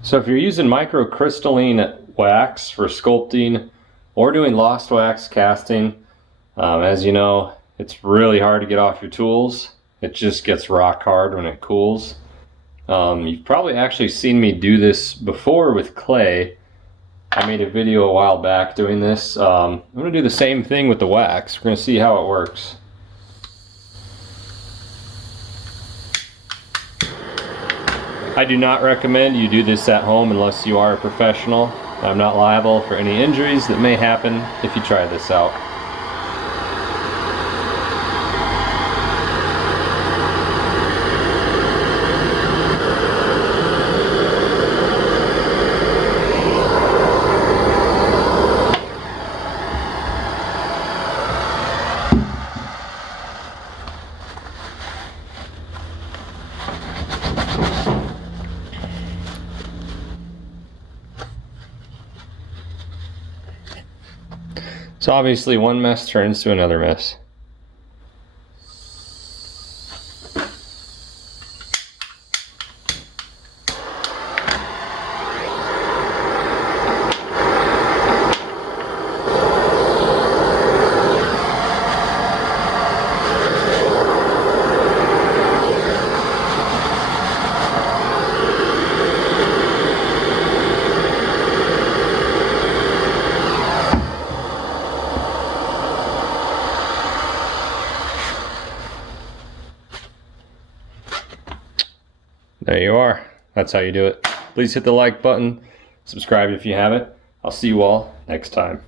So if you're using microcrystalline wax for sculpting or doing lost wax casting, as you know, it's really hard to get off your tools. It just gets rock hard when it cools. You've probably actually seen me do this before with clay. I made a video a while back doing this. I'm going to do the same thing with the wax. We're going to see how it works. I do not recommend you do this at home unless you are a professional. I'm not liable for any injuries that may happen if you try this out. So obviously one mess turns to another mess. There you are. That's how you do it. Please hit the like button, subscribe if you haven't. I'll see you all next time.